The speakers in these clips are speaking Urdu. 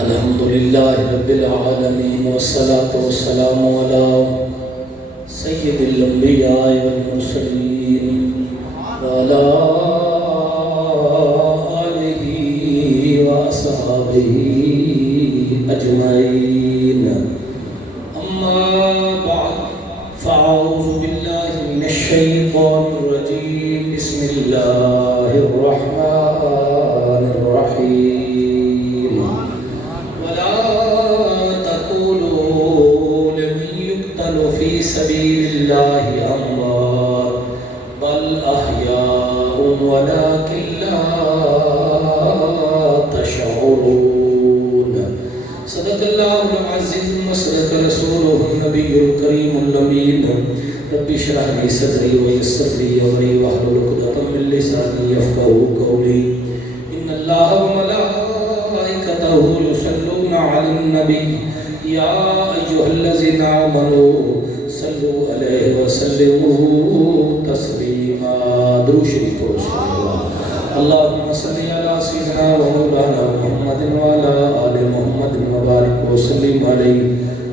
الحمد لله رب العالمين والصلاة والسلام على سيد الأنبياء والمرسلين وعلى آله وأصحابه أجمعين. أما بعد فأعوذ بالله من الشيطان الرجيم. بسم الله الرحمن الرحيم. ولا تقولوا لمن يقتل في سبيل الله أموات بل أحياء ولكن لا تشعرون. صدق الله العظيم وصدق رسوله النبي الكريم الأمين. رب اشرح لي صدري ويسر لي أمري واحلل عقدة من لساني يفقهوا قولي. إن الله وملائكته يصلون على النبي يا أيها الذين آمنوا صلوا عليه وسلموا تسليما. درود شریف پڑھو. اللهم صل على سيدنا ومولانا محمد وعلى آل محمد وبارك وسلم عليه.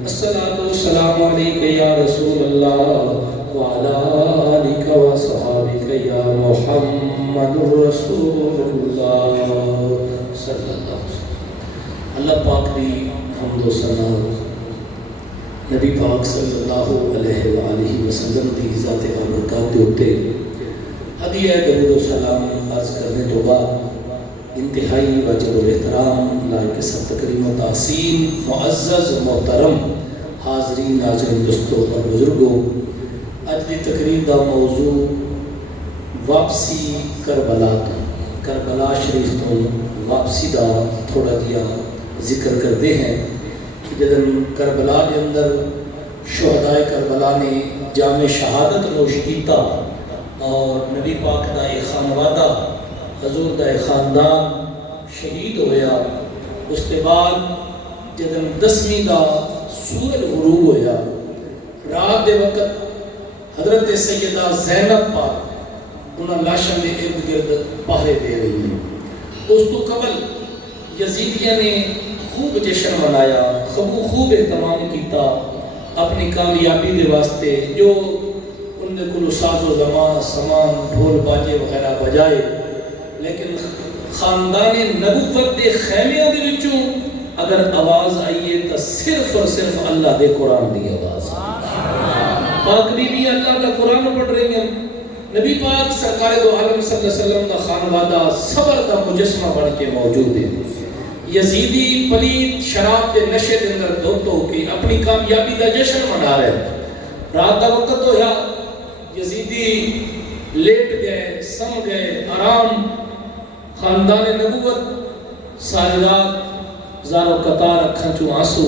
الصلاة والسلام عليك يا رسول الله وعلى آلك وصحابك يا محمد رسول الله صلی اللہ علیہ وسلم. اللہ پاک دی حمد و ثنا نبی پاک صلی اللہ علیہ وآلہ وسلم دی ذات بابرکات دے اتے ہدیہ درود و سلام عرض کرنے تو بعد انتہائی واجب الاحترام لائق سب تکریم و تحسین معزز و محترم حاضرین ناظرین دوستوں اور بزرگوں، اج دی تقریر دا موضوع واپسی کربلا شریف تو واپسی دا تھوڑا جیا ذکر کرتے ہیں کہ جدن کربلا کے اندر شہدائے کربلا نے جام شہادت نوش کیتا اور نبی پاک دا ایک خانوادہ حضور دا ایک خاندان شہید ہویا. اس کے بعد جدن 10ویں دا سورج غروب ہویا، رات دے وقت حضرت سیدہ زینب پاک انہاں لاشاں دے ارد گرد پہرے دے رہی ہیں. اس تو قبل یزیدیہ نے خوب جشن منایا، خوب اہتمام کیتا اپنی کامیابی دے واسطے. جو ان دے کلو ساز و سامان ڈھول باجے وغیرہ بجائے، لیکن خاندان نبوت دے خیمیاں دے وچوں اگر آواز آئیے تو صرف اور صرف اللہ دے قرآن دی آواز. پاک بی بی اللہ کا قرآن پڑھ رہی ہیں. نبی پاک سرکار دو عالم صلی اللہ علیہ وسلم کا خانوادہ صبر کا مجسمہ بن کے موجود ہے. یزیدی پلید شراب کے نشے کے اندر دھوت ہو کے اپنی کامیابی کا جشن منا رہے. رات کا وقت ہویا، یزیدی لیٹ گئے، سم گئے، آرام. خاندان نبوت ساری رات زارو قطار اکھاں چوں آنسو،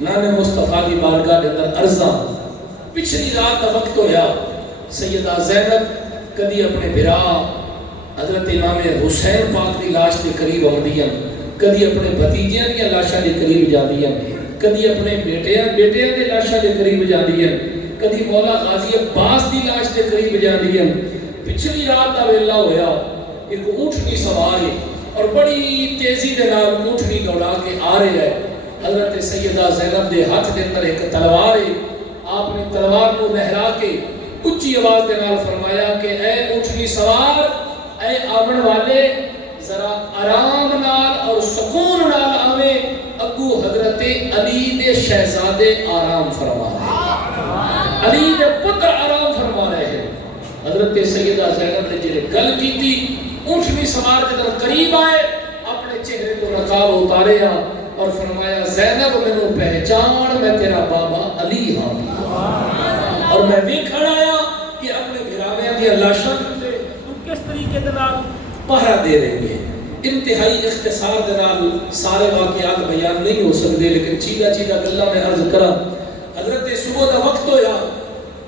نانے مصطفیٰ کی بارگاہ کے اندر عرضاں. پچھلی رات کا وقت ہویا، سیدہ زینب کدی اپنے بھرا حضرت امام حسین پاک دی لاش کے قریب آمدیاں، کدی اپنے بھتیجیاں دی لاشاں کے قریب جاندیاں، کدی اپنے بیٹیاں دی لاشاں کے قریب جاندیاں، کدی مولا غازی عباس دی لاش کے قریب جاندیاں. پچھلی رات کا ویلا ہویا، ایک اونٹنی سوار ہے اور بڑی تیزی دے نال اونٹنی دوڑا کے آ رہے ہے. حضرت سیدہ زینب دے ہاتھ دے اندر ایک تلوار ہے. آپ نے تلوار کو لہرا کے اچھی آواز دے نال فرمایا کہ اے اونٹنی سوار، اے آمن والے، ذرا آرام نال اور سکون نال آوے. اگو حضرت علی دے شہزادے آرام فرما رہے ہیں، علی دے پتر آرام فرما رہے ہیں. حضرت سیدہ زینب نے جنہیں گل کی تھی، اونٹنی سوار جدر قریب آئے، اپنے چہرے کو نقاب اتارے اور فرمایا زینب میں پہچان، میں تیرا بابا علی ہاں اور میں بھی کھڑا آیا کہ اپنے گھراویاں دی لاشاں سے تم کس طریقے دے نال پہرا دے رہیں گے. انتہائی اختصار دے نال سارے واقعات بیان نہیں ہو سکتے، لیکن چیدہ گلہ میں عرض کرا. حضرت صبح دا وقت ہویا،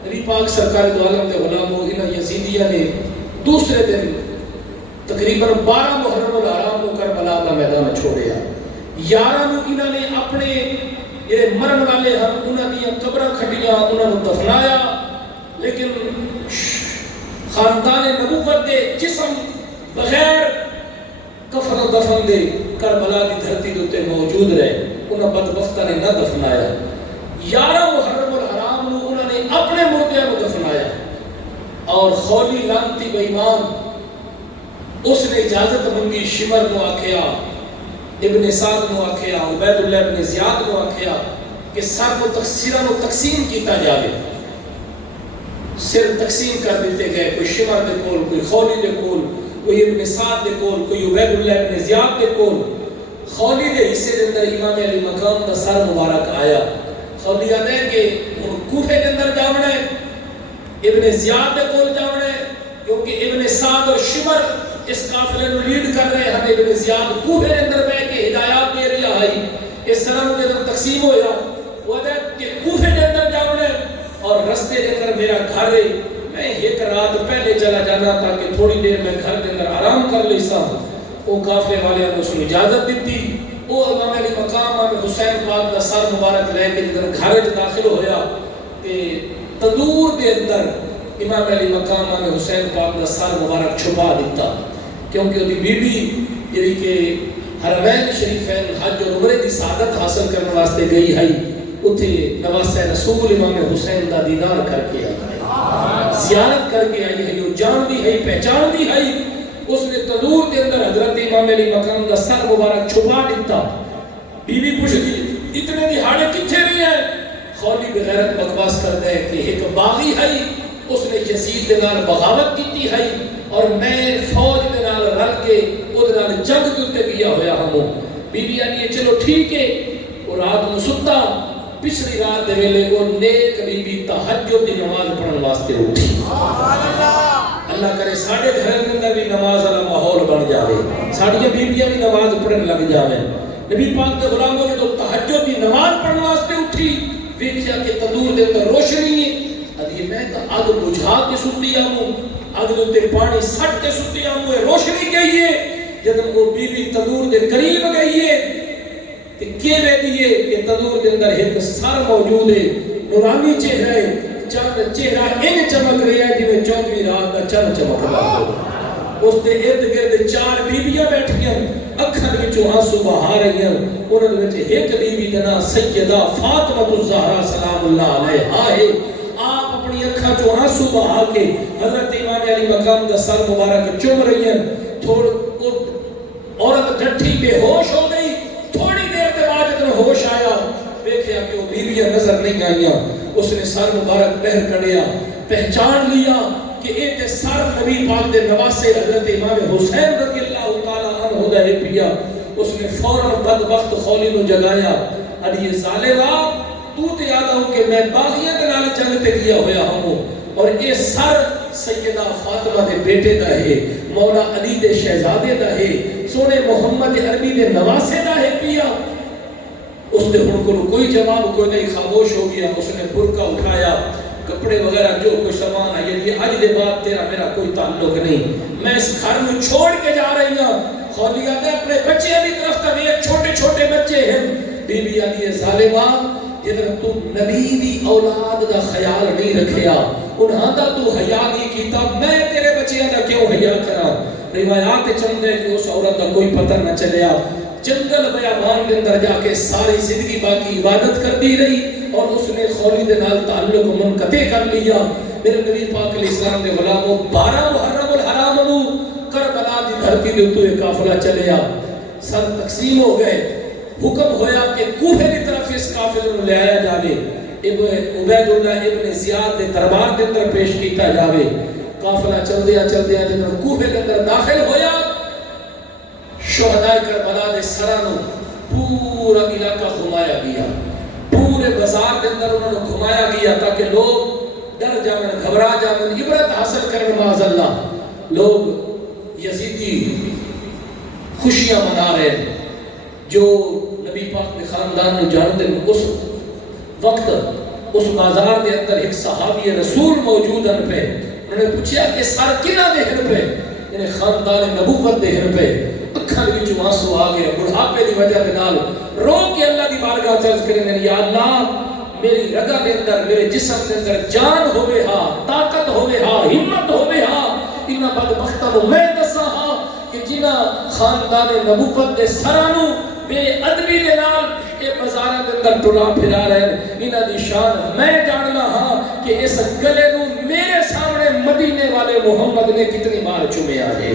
نبی پاک سرکار دو عالم دے غلاموں انہاں یزیدیہ نے دوسرے دن تقریباً 12 محرم الحرام کو کربلا دا میدان چھوڑیا. 11 نو انہاں نے اپنے مرن والے ہم انہاں دی قبراں کھڈیاں، انہاں نو دفنایا. لیکن خاندان نبوت دے جسم بغیر کفن و دفن دے کربلا کی دھرتی کے اتنے موجود رہے، انہوں بدبختہ نے نہ دفنایا۔ 11 محرم الحرام نو انہوں نے اپنے مردے کو دفنایا، اور خولی لانتی بے ایمان اس نے اجازت منگی، شمر نو آکھیا، ابن سعد نو آکھیا، عبید اللہ ابن زیاد نو آکھیا کہ سر کو تقسیرہ نو تقسیم کیتا جاوے۔ سر تقسیم کر دیتے گئے، کوئی شمر دے کول، کوئی خولی دے کول، کوئی ابن سعد دے کول، کوئی عبید اللہ ابن زیاد دے کول۔ خولی دے حصے دے اندر امام علی مقام دا سر مبارک آیا۔ خولی آدھے کہ کوفے کے اندر جاونا ہے، ابن زیاد دے کول جاونا ہے، کیونکہ ابن سعد اور شمر اس قافلے نو لیڈ کر رہے ہیں۔ ابن زیاد کوفے کے اندر بے کے ہدایات دے رہا ہے۔ اس طرح مجھے تقسیم ہویا، وہ آدھے کہ کوفے کے اندر جاونا ہے اور رستے کے اندر میرا گھر ہے، میں ایک رات پہلے چلا جانا تاکہ تھوڑی دیر میں گھر کے اندر آرام کر لیسا۔ وہ قافلے والے نے اس کو اجازت دیتی۔ وہ امام علی مقام امام حسین پاک دا سر مبارک لے کے جدھر گھر وچ داخل ہویا تے تندور دے اندر امام علی مقام امام حسین پاک دا سر مبارک چھپا دیتا، کیونکہ وہ بی بی جڑی کہ حرمین شریفین حج اور عمرے دی سعادت حاصل کرنے واسطے گئی ہے، اتھے نواسہ رسول امام حسین دا دیدار کر کے آئی، زیارت کر کے آئی ہے، وہ جان دی ہے، پہچان دی ہے۔ اس نے تندور کے اندر حضرت امام علی مقام دا سر مبارک چھپا دیتا۔ بی بی پوچھ دی اتنے دہاڑے کتھے رہی ہے؟ خولی بغیرت بکواس کرتا ہے کہ ایک باغی ہے، اس نے یزید دے نال بغاوت کیتی ہے اور میں فوج دے نال رل کے اودے نال جنگ دے تے گیا ہویا ہوں۔ بی بی آنی چلو ٹھیک ہے۔ وہ رات نو ستا، پچھلی رات دے ویلے وہ نیک بی بی تہجد دی نماز پڑھن واسطے اٹھی۔ اللہ کرے ساڑھے گھر کے اندر بھی نماز والا ماحول بن جاوے، ساڑھے بیبیاں بھی نماز پڑھن لگ جاوے۔ نبی پاک دے غلاموں نے تو تہجد دی نماز پڑھن واسطے اٹھی، ویکھیا کہ تندور دے اندر روشنی ہے، ادھی میں تو اگ بجھا کے ستی آؤں، اگ دے تے پانی سٹ کے ستی آؤں، روشنی گئی ہے۔ جب وہ بی بی تندور دے قریب گئی ہے تے کیویں دیے کہ تندور دے اندر ایک سر موجود ہے، نورانی چہرہ ہے، چند چہرہ ان چمک رہا ہے جویں 14ویں رات کا چند چمک رہا ہے۔ اس دے ارد گرد 4 بیبیاں بیٹھیاں، اکھاں وچوں آنسو بہا رہی ہیں۔ انہاں وچ ایک بیبی دا نام سیدہ فاطمہ الزہرا سلام اللہ علیہا ہے۔ آپ اپنی اکھاں چوں آنسو بہا کے حضرت امام علی مقام دا سر مبارک چوم رہی ہیں۔ عورت ڈٹھی بے ہوش ہو گئی، تھوڑی دیر کے بعد جب ہوش آیا دیکھیا کہ وہ بیویاں نظر نہیں آئیاں۔ اس نے سر مبارک بہر کڑیا، پہچان لیا کہ ایک سر نبی پاک دے نواسے حضرت امام حسین رضی اللہ تعالیٰ عنہ دا ہے پیا۔ اس نے فوراً بدبخت خولی نو جگایا، علی ظالمہ تو تے یاد ہوں کہ میں باغیاں کے نال جنگ تے گیا ہویا ہوں، اور اے سر سیدہ فاطمہ دے بیٹے دا ہے، مولا علی دے شہزادے دا ہے، سونے محمد عربی دے نواسے دا ہے پیا۔ اس نے ان کو کوئی جواب کوئی نہیں، خاموش ہو گیا۔ اس نے برقع اٹھایا، کپڑے وغیرہ جو کوئی سامان ہے، یہ آج دے بعد تیرا میرا کوئی تعلق نہیں، میں اس گھر میں چھوڑ کے جا رہی ہوں۔ خولیا نے اپنے بچے بھی طرف تک، ایک چھوٹے چھوٹے بچے ہیں۔ بی بی علی ظالمہ جدھر تو نبی دی اولاد دا خیال نہیں رکھیا، انہاں دا تو حیا نہیں کیتا، میں تیرے بچیاں دا کیوں حیا کراں؟ روایات چندے کہ اس عورت دا کوئی پتہ نہ چلیا، جنگل بیابان کے اندر جا کے ساری زندگی باقی عبادت کرتی رہی، اور اس نے خولی دے نال تعلق منقطع کر لیا۔ میرے نبی پاک علیہ السلام دے غلاموں 12 محرم الحرام نو کربلا دی دھرتی دے اوتے قافلہ چلیا، سر تقسیم ہو گئے۔ حکم ہویا کہ کوفے کی طرف اس قافلے نو لے آیا جاوے، عبید اللہ ابن زیاد دے دربار کے اندر پیش کیتا جاوے۔ قافلہ چلدیا چلدیا جب کوفے کے اندر داخل ہویا، شہداء کربلا دے سراں نو پورا علاقہ گھمایا گیا، پورے بازار کے اندر انہوں نے گھمایا گیا تاکہ لوگ ڈر جاویں، گھبرا جاویں، عبرت حاصل کریں۔ معاذ اللہ لوگ یزیدی خوشیاں منا رہے ہیں جو نبی پاک کے خاندان میں جانتے ہیں۔ اس وقت اس بازار کے اندر ایک صحابی رسول موجود ہیں پہ، انہوں نے پوچھا کہ سر کنہ دہن پہ؟ یعنی خاندان نبوت دہن پہ۔ اکھاں وچ آنسو آ گیا، بڑھاپے دی وجہ دے نال رو کے اللہ دی بارگاہ عرض کریں، یا اللہ میری رگا دے اندر، میرے جسم دے اندر جان ہوے ہا، طاقت ہوے ہا، ہمت ہوے ہا، انہاں بدبختاں نوں میں دساں ہا کہ جی جنہ خاندان نبوت دے سرانو بے ادبی دے نال اے بازاراں دے اندر ٹرا پھرا رہے ہیں، انہاں دی شان میں جاننا ہاں کہ اس گلے نو میرے سامنے مدینے والے محمد نے کتنی بار چومیا ہے۔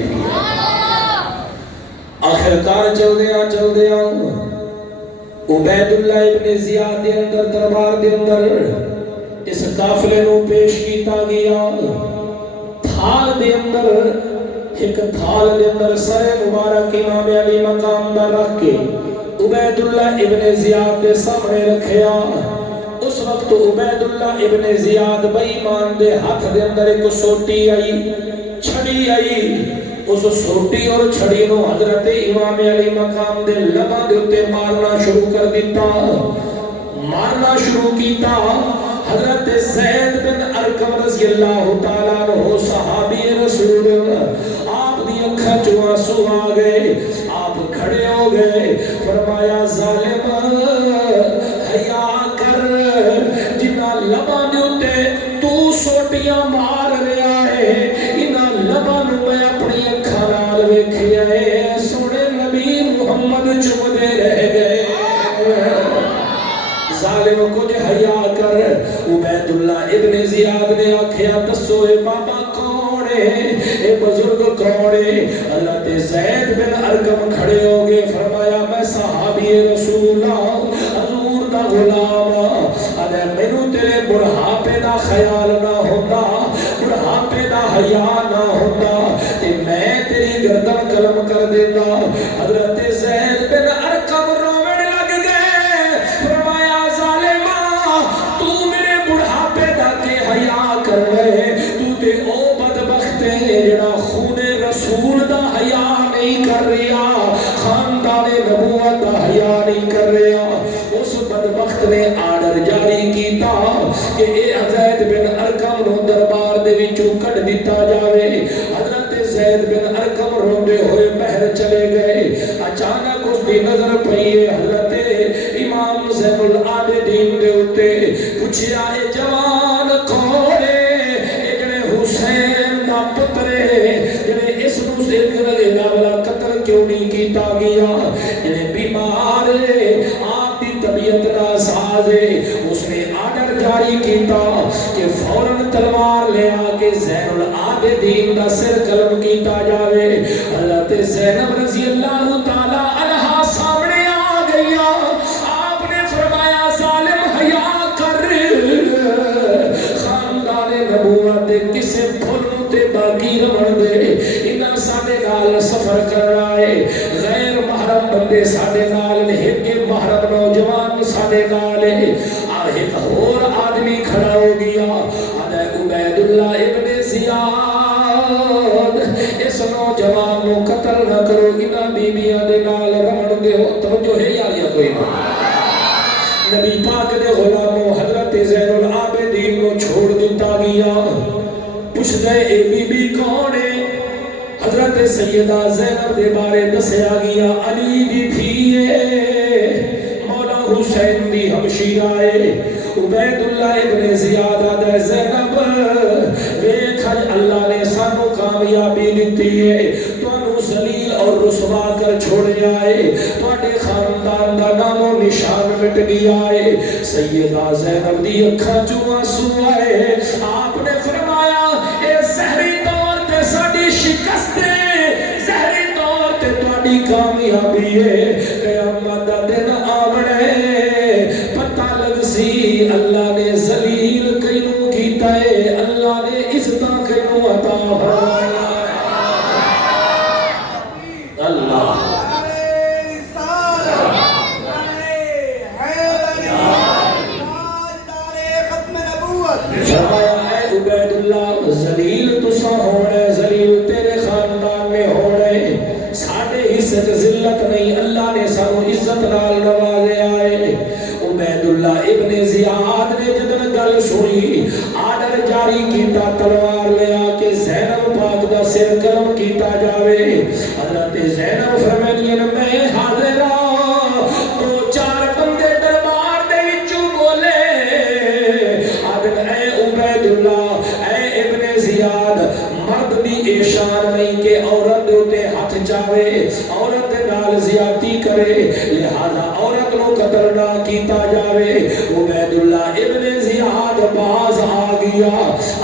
آخرکار چل دیا عبید اللہ ابن زیاد دے اندر دربار دے اندر اس قافلے نو پیش کیتا گیا۔ تھال دے اندر ایک تھال دے اندر سر مبارک امام علی مقام دا رکھ کے عبید اللہ ابن زیاد دے سامنے رکھیا۔ اس وقت عبید اللہ ابن زیاد بے ایمان دے ہاتھ دے اندر ایک سوٹی آئی، چھڑی آئی۔ اس سوٹی اور چھڑی نو حضرت امام علی مقام دے لباں دے اتے مارنا شروع کر دیتا، مارنا شروع کیتا۔ حضرت زید بن ارقم رضی اللہ تعالیٰ عنہ صحابی رسول آپ دی اکھاں چوں آنسو آ گئے، آپ کھڑے ہو گئے، فرمایا ظالم حیا کر، جنہ لباں دے اتے تو سوٹیاں مار رہا ہے، انہاں لباں نو میں اپنی اکھاں نال ویکھیا ہے، سونے نبی محمد چومدے رہ گئے۔ ظالم کچھ حیا کر۔ عبید اللہ ابن زیاد نے آکھیا دسو اے بابا کون ہے، اے بزرگ کون ہے؟ حضرت زید بن ارقم کھڑے ہو گئے، فرمایا میں صحابی رسول اللہ حضور دا غلام، اگر مینوں تیرے بڑھاپے دا خیال نہ ہوتا، بڑھاپے دا حیا نہ ہوتا تے میں تیری گردن قلم کر دیتا۔ حضرت زید بن ارقم رونے لگ گئے، فرمایا ظالما تو میرے بڑھاپے دا کے حیا کر رہے، تو تے او بدبخت ہے جڑا خون رسول دا حیا نہیں کر رہا، خاندان نبوت دا حیا نہیں کر رہا۔ اس بدبخت نے آرڈر جاری کیتا کہ اے زید بن ارقم نو دربار دے وچوں کڈ دتا جاوے۔ حضرت زید بن ارقم روندے ہوئے باہر چلے گئے۔ اچانک اس دی نظر پئی حضرت امام زین العابدین دے اتے، پوچھیا اے جوان کون ہے؟ اے جڑے حسین دا پتر ہے، جڑے اس نو سر وغیرہ والا قتل کیوں نہیں کیتا گیا؟ جڑے بیمار ہے، آپ دی طبیعت ناساز ہے۔ اس نے آرڈر جاری کیتا کہ فوراً تلوار لے آ کے زین العابدین دا سر قلم کیتا جاوے۔ حضرت زینب رضی اللہ تعالی عنہا سامنے آ گیا، آپ نے فرمایا ظالم حیا کر، خاندان نبوت دے کسے بھولوں تے باقی رہن دے، انہاں ساڈے نال سفر کر رہا ہے، غیر محرم بندے ساڈے نال نے، ایک محرم نوجوان ساڈے نال ہے۔ اور ایک اور آدمی کھڑا ہو گیا، عبید اللہ ابن زیاد، اس نوجوان کو قتل نہ کرو، انہاں بیبیاں دے نال رہن دے۔ توجہ ہے یا کوئی نہ؟ نبی پاک دے غلاموں حضرت زین العابدین کو چھوڑ دیتا گیا۔ پوچھ گئے اے بی بی کون ہے؟ حضرت سیدہ زینب دے بارے دسیا گیا، علی دی تھی مولا حسین دی ہمشیرہ ہے۔ عبید اللہ ابن زیاد آدھے زینب ویکھ اللہ نے سانو کامیابی دیتی ہے، تانوں ذلیل اور رسوا کر چھوڑیا ہے، تواڈے خاندان دا نام و نشان مٹ گیا ہے۔ سیدہ زینب دی اکھاں چوں آنسو آئے، آپ نے فرمایا اے زہری طور تے ساڈی شکست ہے، زہری طور تے تواڈی کامیابی ہے، قیامت دا دن آوڑے پتہ لگ سی اللہ نے ذلیل کینوں کیتا ہے، اللہ نے عزتاں کینوں عطا فرمایا۔ اللہ فرمایا اے عبید اللہ ذلیل تساں ہونے، ذلیل تیرے خاندان میں ہونے، ساڑھے حصے ذلت نہیں، اللہ نے سانو عزت نال نوازے آئے۔ عبید اللہ ابن زیاد نے جدن گل سنی، آرڈر جاری کیتا تلوار لے آ کے زینب پاک دا سر قلم کیتا جاوے۔ حضرت زینب فرمائیں میں حاضر ہوں، دو چار بندے دربار دے وچوں بولے، آدھے اے عبید اللہ اے ابن زیاد، مرد دی شان نہیں کہ عورت دے ہاتھ چاوے، کرے لہذا عورت نو قتل نہ کیتا جاوے عبیداللہ ابن زیاد باز آ گیا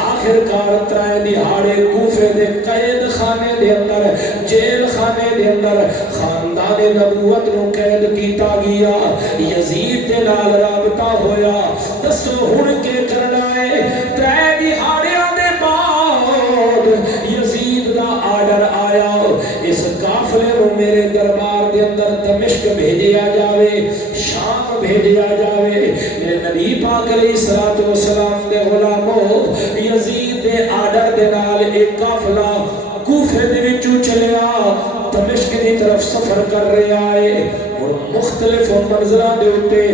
آخر کار ترائے دہاڑے کوفے دے قید خانے دے اندر جیل خانے دے اندر خاندان نبوت نو قید کیتا گیا یزید دے نال رابطہ ہویا دسو ہن کے کرنا ہے ترائے دہاڑیاں دے بعد یزید دا آرڈر آیا اس قافلے نو میرے دربار دے اندر دمشق بھیجیا جاوے شام بھیجیا جاوے میرے نبی پاک علیہ الصلوۃ والسلام دے غلاموں یزید دے آرڈر دے نال ایک قافلہ کوفے دے وچوں چلیا دمشق دی طرف سفر کر رہا ہے اور مختلف منظراں دے اوتے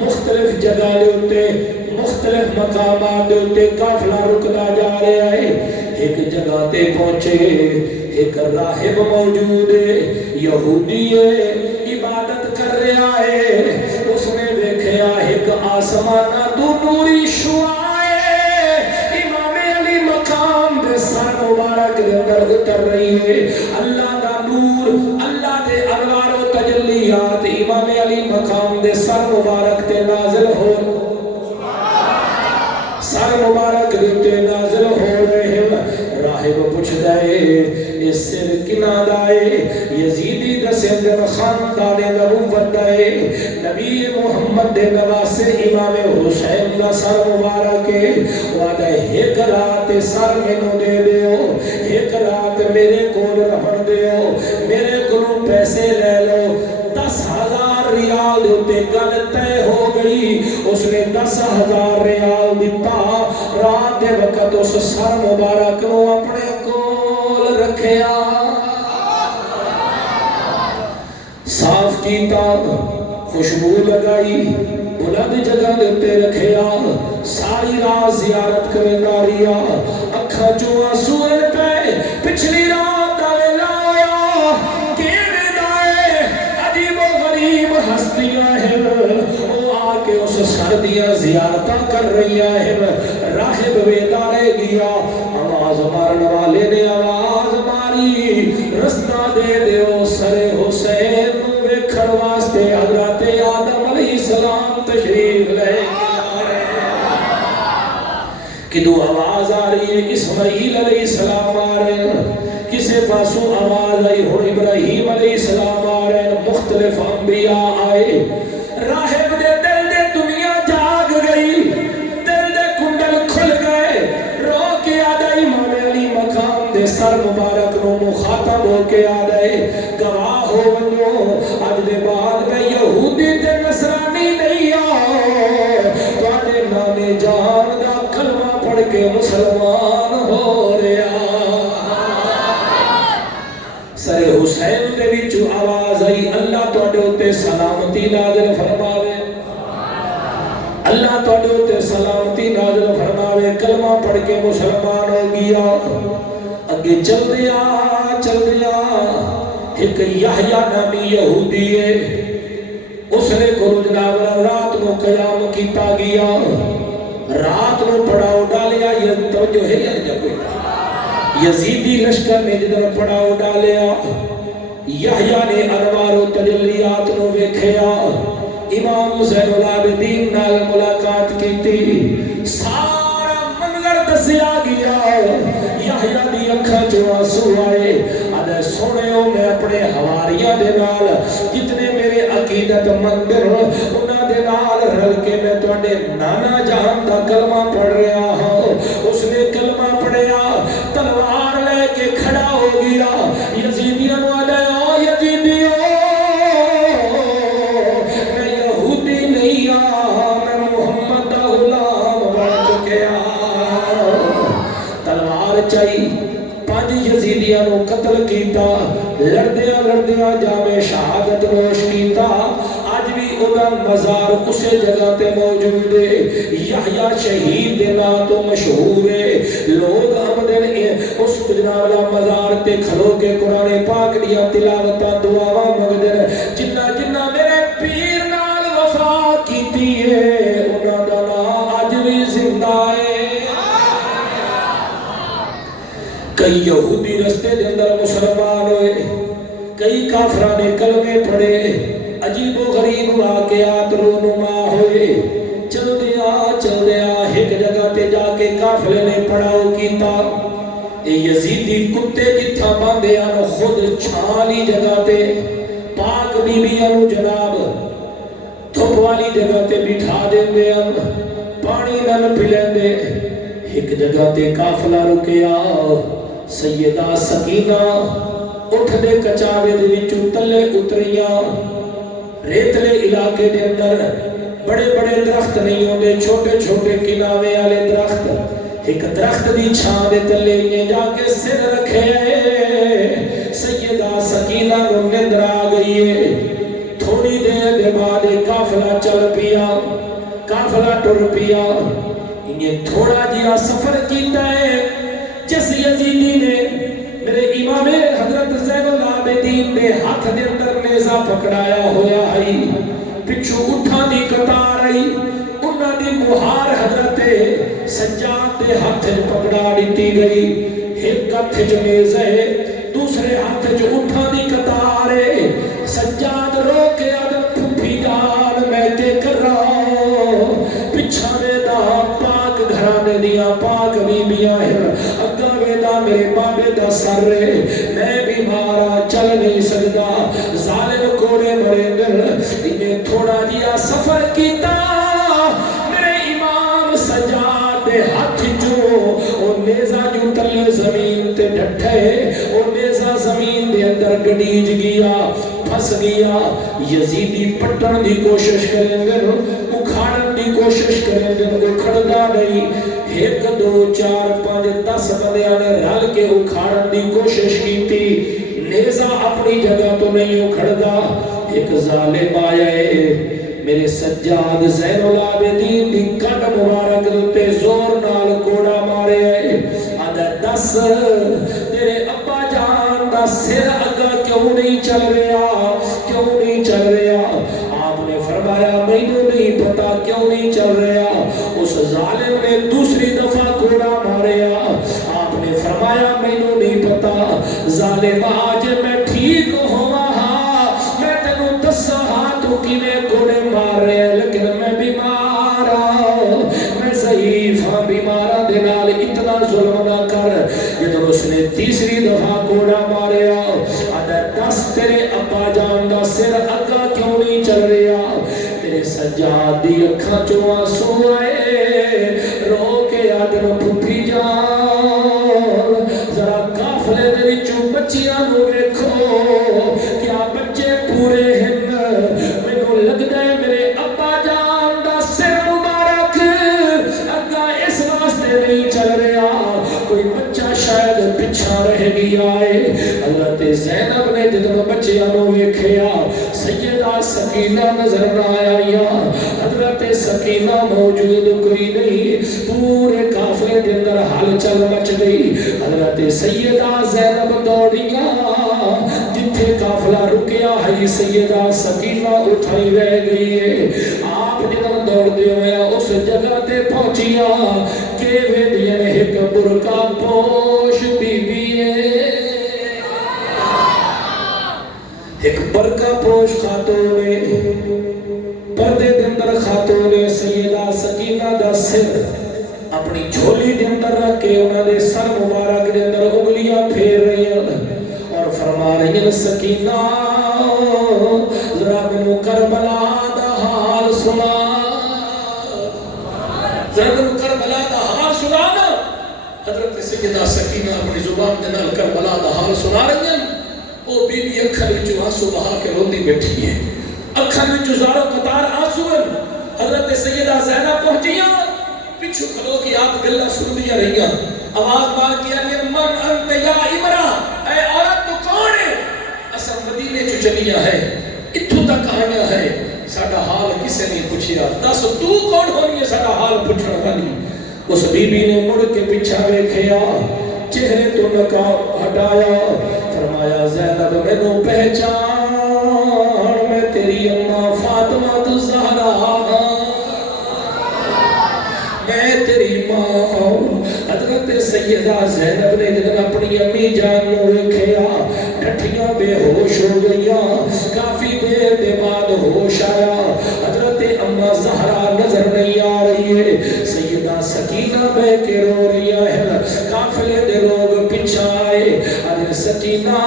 مختلف جگہ دے اوتے مختلف مقامات دے اوتے قافلہ رکدا جا رہا ہے ایک جگہ تے پہنچے ایک راہب موجود ہے یہودی ہے عبادت کر رہا ہے اس نے دیکھا ایک آسمانہ تو نوری شعاع امام علی مقام دے سر مبارک دے اندر اتر رہی ہے اللہ دا نور اللہ دے انوار و تجلیات امام علی مقام دے سر مبارک تے نازل ہو سر مبارک دے نازل ہو رہے ہیں راہب پوچھ دائے اس سر کنا دائے یزیدی دسندر خاندان نبوت دائے نبی محمد دے نواسے امام حسین دا سر مبارک وعدہ ایک رات سر مینوں دے دیو ایک رات میرے کول رہن دیو میرے کولوں پیسے لے لو 10,000 ریال دیتے گل طے ہو گئی اس نے 10,000 ریال دیتا رات دے وقت اس سر مبارک نو اپنے کول رکھیا صاف کیتا خوشبو لگائی بلند جگہ دیتے رکھیا ساری رات زیارت کرے ناریا اکھا جو آنسو پہ پچھلی رات آلے لایا کیویں دائے عجیب و غریب ہستیاں ہیں وہ آ کے اس سردیاں زیارتاں کر رہی ہیں راہب ویدارے گیا آواز مارن والے نے آواز ماری رستہ دے دیو سر حسین ویکھن واسطے حضرت آدم علیہ السلام تشریف لے کدو آواز آ رہی ہے اسماعیل علیہ السلام آ رہے ہیں کسے پاسوں آواز آئی ہوں ابراہیم علیہ السلام آ رہے ہیں مختلف انبیاء آئے راہب دے دل دے دنیا جاگ گئی دل دے کنڈل کھل گئے رو کے آدھا امام علی مقام دے سر مبارک نو مخاطب ہو کے آدھے گواہ ہو بنو آج دے بعد میں یہودی تے نصرانی نہیں آؤ تو آدھے نام جان دا کلمہ پڑھ کے مسلمان ہو رہا سر حسین دے وچوں آواز آئی اللہ تواڈے اوتے سلامتی نازل فرماوے اللہ تواڈے اوتے سلامتی نازل فرماوے کلمہ پڑھ کے مسلمان ہو گیا اگے چل دیا ایک یحییٰ نامی یہودی ہے اس نے کو جناب رات نو قیام کیتا گیا رات نو پڑاؤ ڈالیا یہ توجہ ہے یا نہیں کوئی یزیدی لشکر نے جدر پڑاؤ ڈالیا یحییٰ نے انوار و تجلیات نو ویکھیا امام زین العابدین نال ملاقات کیتی سارا منظر دسیا گیا یحییٰ دی اکھاں چوں آنسو آئے آدھے سنیو میں اپنے حواریہ دے نال جتنے میرے عقیدت مندر انہاں دے نال رل کے میں تواڈے نانا جہان دا کلمہ پڑھ رہا ہوں اس نے کلمہ پڑھیا تلوار لے کے کھڑا ہو گیا یزیدیاں نو آدھے او یزیدیو میں یہودی نہیں میں محمد دا غلام بن چکیا تلوار چاہی 5 یزیدیاں نو قتل کیتا لڑدیاں جامے شہادت نوش کیتا آج بھی انہاں مزار اسے جگہ تے موجود ہے یحییٰ شہید دے نام تو مشہور ہے لوگ آمدن اس جنابلا مزار تے کھلو کے قرآن پاک دیا تلاوتاں دعاواں مگدن جنہ میرے پیر نال وفا کیتی ہے انہاں دا نام آج بھی زندہ ہے کئی یہودی رستے دے اندر مسلمان ہوئے کئی کافران نے کلمے پڑھے بڑے عجیب و غریب واقعات رونما ہوئے. چلدیا ایک جگہ تے جا کے قافلے نے پڑاؤ کیتا. اے یزیدی کتے جتھا باندے آنو خود چھالی جگہ تے پاک بی بی آنو جناب دھوپ والی جگہ تے بٹھا دیں دے ان پانی نن پلیں دے. ایک جگہ تے قافلہ رکیا. سیدہ سکینہ اٹھ دے کچاوے دے وچوں تلے اتریاں. ریتلے علاقے دے اندر بڑے بڑے درخت نہیں ہوندے، چھوٹے چھوٹے کناوے والے درخت. ایک درخت دی چھاں دے تلے یہ جا کے سر رکھے. سیدہ سکینہ کو نیندر آ گئی ہے. تھوڑی دیر دے بعد قافلہ چل پیا، قافلہ ٹر پیا. یہ تھوڑا جیا سفر کیتا ہے جس یزیدی نے میرے امام حضرت زین العابدین نے ہاتھ دے اندر نیزہ پکڑایا ہویا ہے. پچھو اٹھا دی قطار آئی، انہاں دی مہار حضرت سجاد دے ہاتھ پکڑا دیتی گئی. ایک ہاتھ جو نیزہ ہے، دوسرے ہاتھ جو اٹھا دی قطار ہے. سجاد رو کے آدم پھوپھی جان میں تے کر رہا پچھا ویدہ پاک گھرانے دیا پاک بیبیاں ہیں. اگا ویدہ میرے بابے دا سر رہے، میں بیمارا چل نہیں سکتا. ظالم کوڑے مرے دل انہیں تھوڑا دیا سفر کیتا. میرے امام سجاد دے ہاتھ جو او نیزہ جو تلے زمین تے ڈٹھے، او نیزہ زمین دے اندر گڑیج گیا، پھس گیا. یزیدی پٹن دی کوشش کریں گے، اکھاڑن دی کوشش کریں گے، اکھڑدا نہیں. ایک دو چار پانچ 10 بندیاں نے رل کے اکھاڑن دی کوشش کی تھی. نیزہ اپنی جگہ تو نہیں اکھڑدا. ایک ظالم آیا ہے میرے سجاد زین العابدین دی کٹ مبارک دوتے زور نال کوڑا مارے ہے. آدھا 10 تیرے ابا جان دا سر اگا کیوں نہیں چل رہا، کیوں نہیں چل رہا؟ آپ نے فرمایا مینوں نہیں پتا کیوں نہیں چل رہا. اس ظالم نے دوسری دفعہ کوڑا ماریا. آپ نے فرمایا مینوں نہیں پتا. ظالم آج میں ٹھیک ہوا ہاں، میں تینوں دسا ہاں تو کیویں کوڑے مار رہے ہیں، لیکن میں بیمار ہوں، میں ضعیف ہاں. بیماراں دے نال اتنا ظلم نہ کر. جدوں اس نے تیسری دفعہ کوڑا ماریا، آدھا 10 تیرے ابا جان دا سر اگا کیوں نہیں چل رہا؟ میرے سجاد دی اکھاں چوں آنسو آئے، رو کے آدم پھوپھی جان ذرا قافلے دے وچوں بچیاں نوں ویکھو، کیا بچے پورے ہیں؟ مینوں لگدا ہے میرے ابا جان دا سر مبارک اگا اس واسطے نہیں چل رہا، کوئی بچہ شاید پیچھا رہ گیا ہے. حضرت زینب نے جدوں بچیاں نوں ویکھیا، سیدہ سکینہ نظر نہ آیا. حضرت سکینہ موجود کوئی نہیں. پورے قافلے دے اندر ہلچل مچ گئی. حضرت سیدہ زینب دوڑیاں جتھے قافلہ رکیا ہے، سیدہ سکینہ اٹھائی رہ گئی ہے. آپ جدوں دوڑدے ہوئے اس جگہ تے پہنچیا کہ ویدیاں ایک برقع پوش بی بی ہے، ایک برقع پوش خاتون ہے. پردے دے اندر خاتون ہے. سیدہ سکینہ دا سر اپنی جھولی دے اندر رکھ کے انہاں دے سر مبارک دے اندر انگلیاں پھیر رہی ہیں اور فرما رہی ہیں سکینہ ذرا مینوں کربلا دا حال سنا، ذرا مینوں کربلا دا حال سنا نا. حضرت سیدہ سکینہ اپنی زبان دے نال کربلا دا حال سنا رہی ہیں. وہ بی بی اکھاں وچوں آنسو بہا کے روندی بیٹھی ہے، اکھاں وچوں زارو قطار آنسو ہیں. حضرت سیدہ زینب پہنچیاں، پچھو کھلو کی آپ گلہ سندیاں رہیاں. آواز مار کیا کہ من انت یا امرا، اے عورت تو کون ہے؟ اسا مدینے چ چلیاں ہے، اتھوں تک آئیاں ہے، ساڈا حال کسے نہیں پوچھیا، دس تو کون ہونی ہے ساڈا حال پوچھن والی؟ اس بی بی نے مڑ کے پیچھے ویکھیا، چہرے تو نقاب ہٹایا، فرمایا زینب مینوں پہچان، میں تیری اماں فاطمہ الزہرا، میں تیری ماں ہوں. حضرت سیدہ زینب نے جب اپنی امی جان نو ویکھیا ٹھٹھیاں بے ہوش ہو گئیاں. کافی دیر کے بعد ہوش آیا، حضرت اما زہرا نظر نہیں آ رہی ہے، سیدہ سکینہ بہ کے رو رہی ہے، قافلے دے لوگ پیچھے آئے، حضرت سکینہ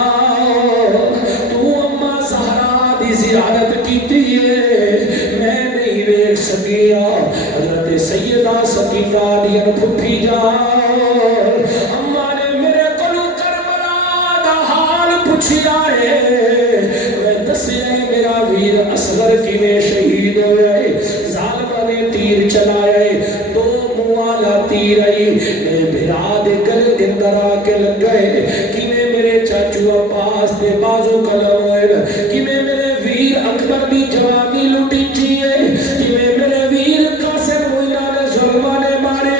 تو اما زہرا دی زیارت کیتی ہے، میں نہیں دیکھ سکیا۔ حضرت سیدہ سکینہ دی پھپھی جان اما نے میرے کولوں کربلا دا حال پوچھیا ہے، میں دسیا میرا ویر اصغر کیویں شہید ہوئے، ظالمہ نے تیر چلائے، دو منہ والا تیر آئی میرے بھرا دے گلے دے اندر آ کے لگ گئے، کیویں میرے چاچو عباس دے بازو قلم ہوئے، کیویں میرے ویر اکبر دی جوانی لٹی چیئے، کیویں میرے ویر قاسم موئنہ نے ظلمہ نے مارے،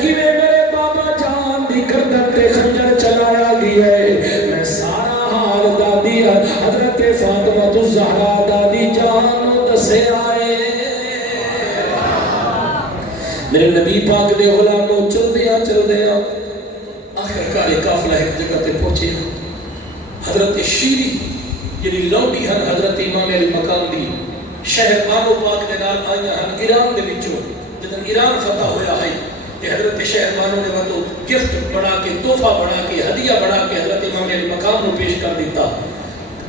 کیویں میرے بابا جان دی گردن تے خنجر چلایا گیا ہے، میں سارا حال دادی حضرت فاطمہ الزہرا دادی جان دسے آئے۔ میرے نبی پاک دے غلاموں چل دیا آخر کار قافلہ ایک جگہ تے پہنچے، حضرت شیری جڑی لوڈی ہن حضرت امام علی مقام دی شہر بانو پاک دے نال آئیاں ہن ایران دے وچوں، جدن ایران فتح ہویا ہے تے حضرت شہر بانو نے وہ گفٹ بنا کے تحفہ بنا کے ہدیہ بنا کے حضرت امام علی مقام نو پیش کر دیتا۔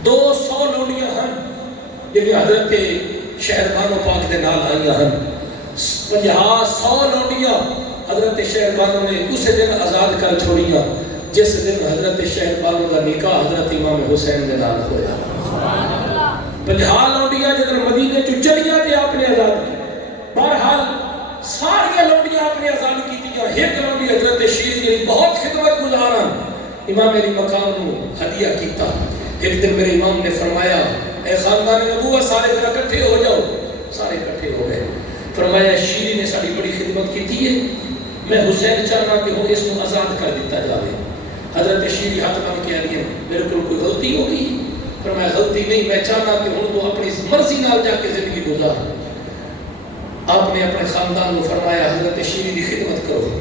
200 لوڈیاں ہن جڑی حضرت شہر بانو پاک دے نال آئیاں ہن، 50-100 لوڈیاں حضرت شہر بانو نے اسے دن آزاد کر چھوڑیاں جس دن حضرت شہر بانو کا نکاح حضرت امام حسین دے نال ہویا۔ 50 لوڈیاں جدن مدینے چ چلیاں تے آپ نے آزاد کی، بہرحال ساری لوڈیاں آپ نے آزاد کیتیاں، ایک لوڈی حضرت شیر جی بہت خدمت گزارا امام علی مقام نو ہدیہ کیتا۔ ایک دن میرے امام نے فرمایا اے خاندان نبوت سارے ذرا اکٹھے ہو جاؤ، سارے اکٹھے ہو گئے، فرمایا شیری نے ساری بڑی خدمت کی ہے، میں حسین چاہنا کہ ہوں اس کو آزاد کر دیتا جاوے۔ حضرت شیری ہاتھ بن کے آئی میرے کو کوئی غلطی ہو گئی؟ فرمایا غلطی نہیں، میں چاہنا کہ ہوں تو اپنی مرضی نال جا کے زندگی گزار۔ آپ نے اپنے خاندان کو فرمایا حضرت شیری کی خدمت کرو،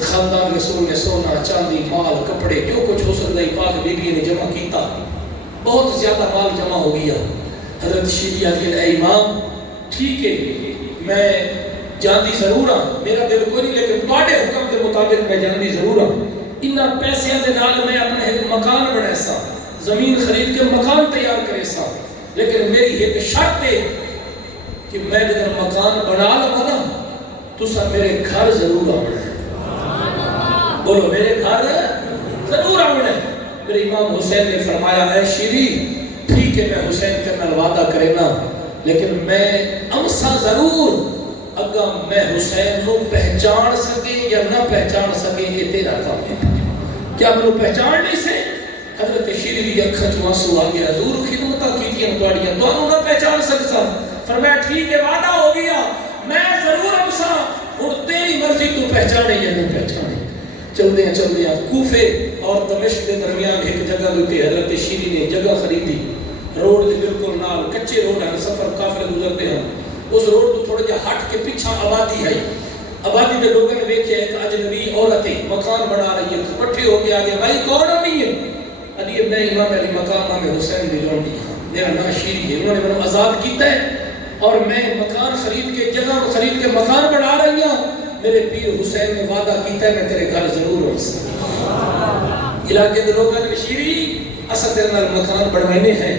خاندان رسول نے سونا چاندی مال کپڑے جو کچھ ہو سکتا ہے پاک بیبی نے جمع کیتا، بہت زیادہ مال جمع ہو گیا۔ حضرت شیری آتی ہے اے امام ٹھیک ہے میں جاندی ضرور ہاں، میرا دل کوئی نہیں، لیکن تواڈے حکم کے مطابق میں جاندی ضرور ہاں، انہاں پیسے دے نال میں اپنے ایک مکان بنائے سا، زمین خرید کے مکان تیار کرے سا، لیکن میری ایک شرط ہے کہ میں اگر مکان بنا لوں نا تو سب میرے گھر ضرور آنا ہے، بولو میرے گھر ضرور آنا ہے۔ میرے امام حسین نے فرمایا اے شیری ٹھیک ہے میں حسین کے نال وعدہ کرے نا، لیکن میں امسا ضرور اگر میں حسین کو پہچان سکے یا نہ پہچان سکے یہ تیرا کام ہے، کیا میں پہچان نہیں سے؟ حضرت شیری دی اکھاں چوں آنسو آ گیا، حضور خدمتاں کیتیاں تواڈیاں تانوں نہ پہچان سکسا، فرمایا ٹھیک ہے وعدہ ہو گیا میں ضرور امسا، ہن تیری مرضی تو پہچانے یا نہیں پہچانے۔ چلدیاں کوفے اور دمشق کے درمیان ایک جگہ ہوئی، حضرت شیری نے جگہ خریدی، روڈ کے بالکل نال کچے روڈ ہیں، سفر قافلے گزرتے ہیں، اس روڈ تو تھوڑا جا ہٹ کے پیچھے آبادی ہے، آبادی کے لوگوں نے دیکھا ایک اجنبی عورتیں مکان بنا رہی ہے، اکٹھے ہو کے آگے بھائی کون امی ہے؟ ابھی میں امام علی مقام امام حسین بھی جانتی ہوں، میرا نام شیری ہے، انہوں نے مجھے آزاد کیتا ہے اور میں مکان خرید کے جگہ خرید کے مکان بنا رہی ہوں، میرے پیر حسین نے وعدہ کیتا ہے میں تیرے گھر ضرور ہوں۔ علاقے کے لوگوں نے شیری اصل تیرے نال مکان بنوانے ہیں،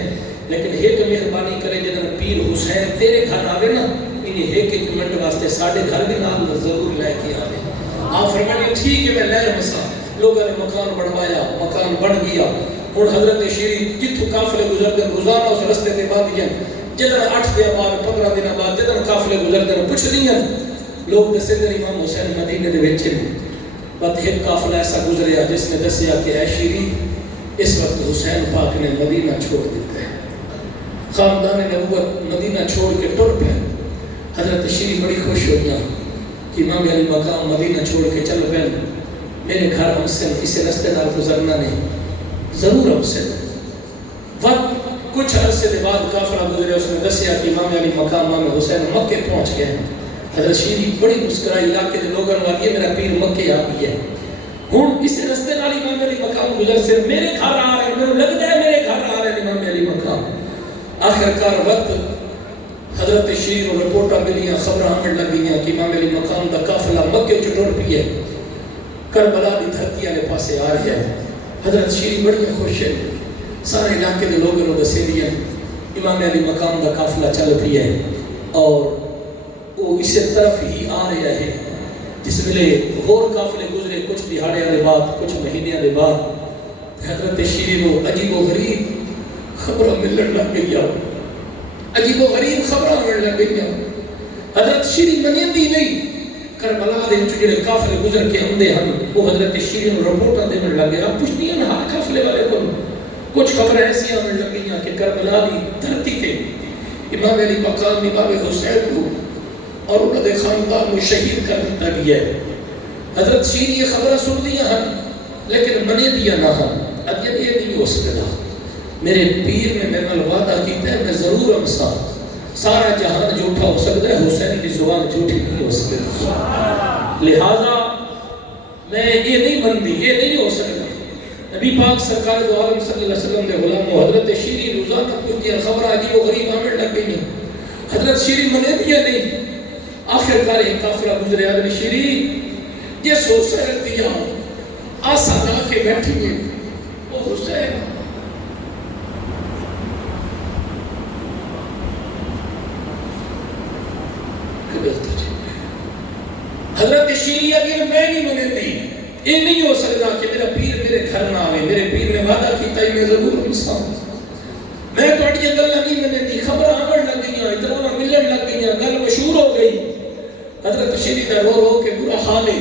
لیکن ایک مہربانی کرے جدن پیر حسین تیرے گھر آوے نا انہیں ایک منٹ واسطے ساڑھے گھر بھی نام ضرور لے کے آوے۔ آپ فرمانے ٹھیک ہے میں لے مسا، لوگوں نے مکان بنوایا، مکان بن گیا، اور حضرت شیری جتھو قافلے گزرتے روزانہ اس رستے تے بعد دیا جدن 8 دن بعد 15 دن بعد جدن قافلے گزرتے پوچھ لیا لوگ دسے دن امام حسین مدینے دے بیٹھے بعد ایک قافلہ ایسا گزریا جس نے دسیا کہ اے شیری اس وقت حسین پاک نے مدینہ چھوڑ دیتا ہے، خاندان نبوت مدینہ چھوڑ کے ٹر پہ۔ حضرت شیری بڑی خوش ہو گیا کہ امام علی مقام مدینہ چھوڑ کے چل پہ، میرے گھر ہم سے کسی رستے دار گزرنا نہیں، ضرور ہم سے وقت کچھ عرصے کے بعد قافلہ گزرے، اس نے دسیا کہ امام علی مقام امام حسین مکے پہنچ گئے۔ حضرت شیری بڑی مسکرائی، علاقے کے لوگوں نے کہا میرا پیر مکے آ گیا ہے، ہوں اس رستے نال امام علی مقام گزر سے میرے گھر آ رہے ہیں، میرے لگتا ہے میرے گھر آ رہے ہیں امام علی مقام۔ آخرکار وقت حضرت شیری کو رپورٹاں ملیاں، خبراں آمن لگ گئیاں کہ امام علی مقام دا قافلہ مکے چ ٹر پئی ہے، کربلا دی دھرتی والے پاسے آ رہی ہے۔ حضرت شیری بڑی خوش ہے، سارے علاقے کے لوگوں کو دسے دیا امام علی مقام دا قافلہ چل پئی ہے اور وہ اسی طرف ہی آ رہا ہے۔ جس ویلے ہور قافلے گزرے کچھ دہاڑیاں دے بعد، کچھ مہینیاں دے بعد، حضرت شیری کو عجیب و غریب خبریں ملن لگ گئی، عجیب و غریب خبریں ملن لگ گئی۔ حضرت شیری منیندی نہیں، کربلا دے جڑے قافلے گزر کے آندے ہن وہ حضرت شیری نوں رپورٹاں دین لگ گئے۔ پوچھدیاں ہر قافلے والے کو کچھ خبریں ایسی ملن لگ گئیاں کہ کربلا دی دھرتی تے امام علی مقام امام حسین کو اور انہوں نے خاندان کو شہید کر دیتا گیا ہے۔ حضرت شیری یہ خبریں سن دیا ہن لیکن منے دیا نہ ہن۔ اب یہ نہیں ہو سکتا، میرے پیر نے میرے نال وعدہ کیتا ہے میں ضرور امسا، سارا جہان جھوٹا ہو سکتا ہے، حسین کی زبان جھوٹی نہیں ہو سکتی، لہذا میں یہ نہیں مندی، یہ نہیں ہو سکتا۔ نبی پاک سرکار دو عالم صلی اللہ علیہ وسلم کے غلام و حضرت شیری روزانہ کچھ دیا خبر عجیب و غریب آمن لگ گئی ہیں۔ حضرت شیری منے دیا نہیں، آخر کار ایک قافلہ گزرے، حضرت شیری جس حسین دیا آسا لا کے بیٹھی ہوئی وہ حسین حضرت شیری اگر میں نہیں منے دی، یہ نہیں ہو سکتا کہ میرا پیر میرے گھر نہ آوے، میرے پیر نے وعدہ کیتا ہی میں ضرور امسا، میں تو اٹھیا گلہ نہیں منے دی، خبر آمن لگ گئی، اطلاع ملن لگ گئی، گل مشہور ہو گئی۔ حضرت شیری دا رو رو کے برا حال ہے۔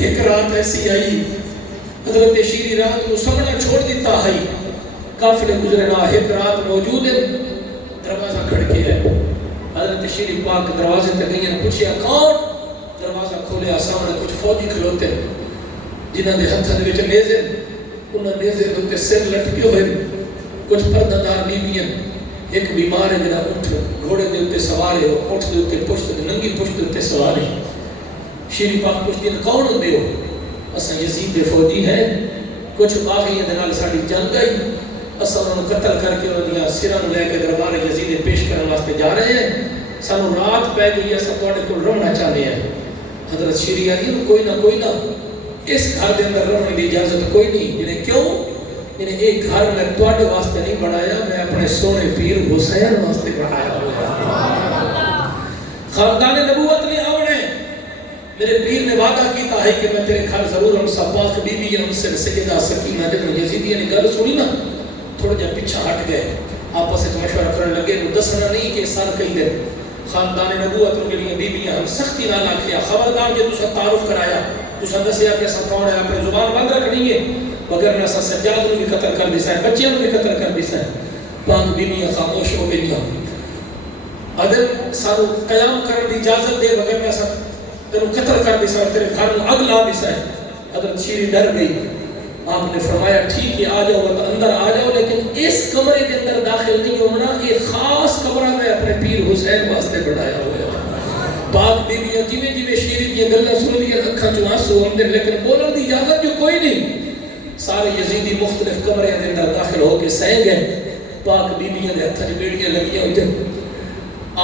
ایک رات ایسی آئی، حضرت شیری رات کو سمنا چھوڑ دیتا ہے، قافلے گزرے نہ، ایک رات موجود ہے، دروازہ کھڑکے ہے۔ حضرت شیری پاک دروازے تک گئی، پوچھیا کون؟ دروازہ کھولیا، سامنے کچھ فوجی کھلوتے جنہاں دے ہتھاں دے وچ نیزے، انہاں نیزے دے اوپر سر لٹکے ہوئے، کچھ پردہ دار بیویاں، ایک بیمار ہے جڑا اونٹ گھوڑے دے اوپر سوار ہے، اونٹ دے اوپر پشت تے ننگی پشت دے اوپر سوار ہے۔ شیری پاک پوچھدی ہیں کون ہوندے ہو؟ اساں یزید دے فوجی ہیں، کچھ باغیاں دے نال ساڈی جنگ آئی، اساں انہاں نوں قتل کر کے انہاں دیاں سراں نوں لے کے دربار یزید پیش کرن واسطے جا رہے ہیں، سانوں رات پے گئی، اساں تواڈے کول رہنا چاہتے ہیں۔ حضرت شیری آئی کوئی نہ اس گھر دے اندر رہنے کی اجازت کوئی نہیں، جنہیں کیوں؟ جنہیں ایک گھر میں تواڈے واسطے نہیں بنایا، میں اپنے سونے پیر حسین واسطے بنایا ہوا ہے۔ خاندان نبوت نے آونے، میرے پیر نے وعدہ کیتا ہے کہ میں تیرے گھر ضرور ہم پاک بی بی ہم سے سیدہ سکینہ جب یزیدیہ نے گل سنی نا تھوڑا جا پیچھا ہٹ گئے، آپس میں مشورہ کرنے لگے، وہ دسنا نہیں کہ سار کہیں دے خاندان نبوت کے لیے بی بیاں ہم سختی نہ لاکھیا، خبردار جو تسا تعارف کرایا، تسا دسیا کہ سب کون ہے، اپنے زبان بند رکھنی ہے، وگرنہ سا سجاد نو بھی قتل کر دیسا ہے، بچیاں نو بھی قتل کر دیسا ہے۔ پاک بی بیاں خاموش ہو گئیاں، عدل سارو قیام کرنے دی اجازت دے، وگرنہ سا تینو قتل کر دیسا ہے، تیرے گھر نو اگ لا دیسا ہے۔ حضرت شیری ڈر گئی، آپ نے فرمایا ٹھیک ہے آ جاؤ، اندر آ جاؤ، لیکن اس کمرے کے اندر داخل نہیں ہونا، یہ خاص کمرہ میں اپنے پیر حسین واسطے بڑھایا ہوا ہے۔ پاک بی بیاں جویں شیری دی گلاں سن لیا، اکھاں چوں آنسو آندے، لیکن بولن دی اجازت جو کوئی نہیں۔ سارے یزیدی مختلف کمرے کے اندر داخل ہو کے سہ گئے، پاک بی بیاں دے ہتھاں وچ بیڑیاں لگیاں ہوئیاں،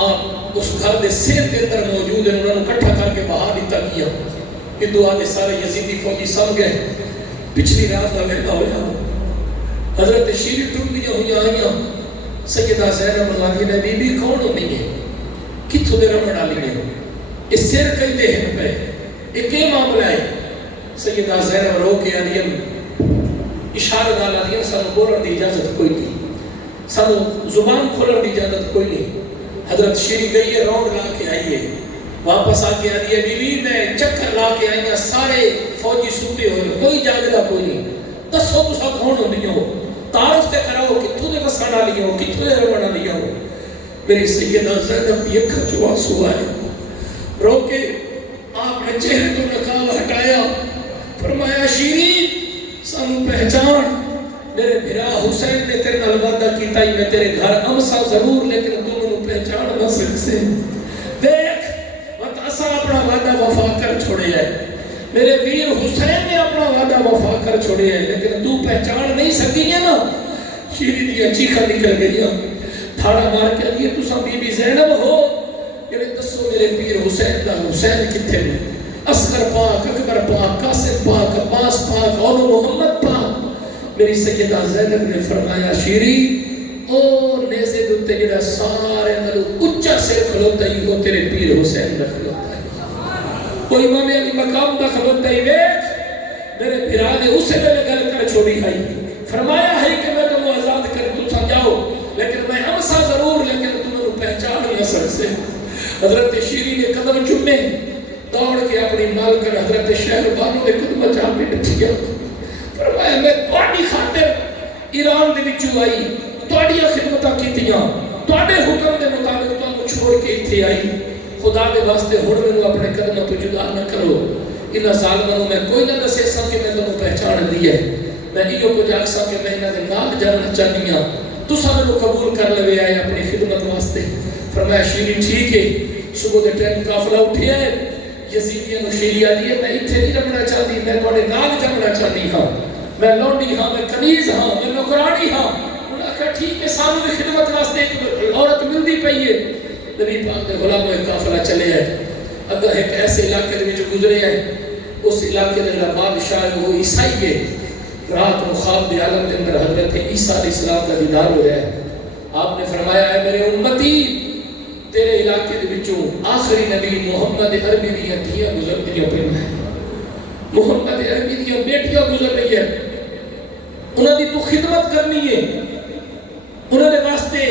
آپ اس گھر دے سیر کے اندر موجود ہیں، انہوں نے کٹھا کر کے بہا دیتا کیا۔ یہ دعا دے سارے یزیدی فوجی سم گئے، پچھلی رات کا ویلا ہوا، حضرت شیری ٹوٹیاں ہوئی آئیاں، سیدہ زینب اللہ نے بی بی کون ہوئی ہے، کتھوں دے رمن والی نے، اس سر کئی دے ہیں پہ، ایک کے معاملہ ہے۔ سیدہ زینب رو کے آدیم اشارہ ڈالا دیا، سانو بولن دی اجازت کوئی نہیں، سانو زبان کھولن دی اجازت کوئی نہیں۔ حضرت شیری گئی ہے، راؤنڈ لا کے آئیے، واپس آ کے آدھی ہے، بی بی میں چکر لا کے آئیاں، سارے فوجی سوتے ہوئے، کوئی جاگدہ کوئی نہیں، دسو تو سب کون ہو ہو، تعارف تے کراؤ، کتھوں دے وسانا لیا ہو، کتھوں دے رونا لیا ہو۔ میری سیدہ زینب یہ کھچو آنسو آئے، رو کے آپ نے چہرے تو نقاب ہٹایا، فرمایا شیری سانو پہچان، میرے بھرا حسین نے تیرے نال وعدہ کیتا ہی میں تیرے گھر امسا ضرور، لیکن تو منو پہچان نہ سکتے، دیکھ اسا اپنا وعدہ وفا کر چھوڑے ہے، میرے ویر حسین نے اپنا وعدہ وفا کر چھوڑے ہے، لیکن تو پہچان نہیں سکی ہے نا۔ شیری دیا چیخا نکل گئی، تھاڑا مار کے لیے تو سب بی بی زینب ہو یعنی دسو میرے پیر حسین دا حسین کتھے میں اصغر پاک اکبر پاک قاسم پاک عباس پاک اور محمد پاک میری سیدہ زینب نے فرمایا شیری او نیزے دوتے جڑا سارے نلو اچھا سے کھلوتا ہی وہ تیرے پیر حسین دا کھلوتا ہے وہ امام علی مقام دا کھلوتا ہی ویک میرے پیرانے اسے میں گل کر چھوڑی آئی فرمایا ہے کہ میں تمہیں آزاد کر تو سمجھاؤ لیکن میں امسا ضرور لیکن تمہیں پہچان نہیں سکتے حضرت شیری نے قدم چمے دوڑ کے اپنی مال کر حضرت شہر بانو نے قدم چاہ پہ بچ گیا فرمایا میں توڑی خاطر ایران دے وچوں آئی توڑی خدمتاں کیتیاں توڑے حکم دے مطابق تو چھوڑ کے اتھے آئی خدا دے واسطے ہڑ میں اپنے قدموں تو جدا نہ کرو انہاں ظالموں میں کوئی نہ دسے سا کہ میں تمہیں پہچان دی ہے میں ایو کو جاگ سا کہ میں انہاں دے نال جاننا چاہنی ہاں تو سب کو قبول کر لے آئے اپنی خدمت واسطے فرمایا شیری ٹھیک ہے صبح دے ٹائم قافلہ اٹھیا ہے یزیدیاں نو شیری آ ہے میں اتنے نہیں رکھنا چاہتی میں تھوڑے نال جاننا چاہتی ہاں میں لونڈی ہاں میں کنیز ہاں میں نوکرانی ہاں انہوں نے کہا ٹھیک ہے سانو دی خدمت واسطے ایک عورت ملدی پئی ہے نبی پاک دے غلاموں ایک قافلہ چلے ہے اگر ایک ایسے علاقے دے وچ گزرے ہے اس علاقے دے بادشاہ وہ عیسائی ہے رات خواب دے عالم دے اندر حضرت عیسیٰ علیہ السلام کا دیدار ہوا ہے آپ نے فرمایا ہے میرے امتی تیرے علاقے دے وچوں آخری نبی محمد عربی دیاں دھیاں گزر دیاں پہ ہیں محمد عربی دیاں بیٹیاں گزر رہی ہے انہوں نے تو خدمت کرنی ہے انہوں نے واسطے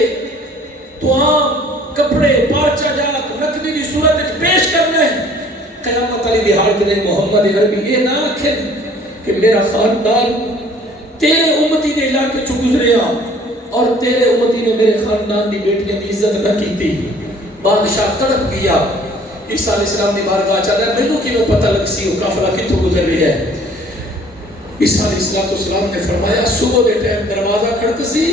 توام کپڑے پارچہ جات نقدی دی صورت پیش کرنا ہے قیامت علی دہاڑ کے لئے محمد عربی یہ نہ آکھیں کہ میرا خاندان تیرے امتی دے علاقے چھو گزرے اور تیرے امتی نے میرے خاندان دی بیٹیاں دی عزت نہ کی تھی بادشاہ تڑپ گیا عیسیٰ علیہ السلام دی بارگاہ چاہتا ہے میں کی میں پتہ لگ سی وہ کافلہ کتھو گزر رہی ہے عیسیٰ علیہ السلام نے فرمایا صبح دے ٹائم دروازہ کھڑک سی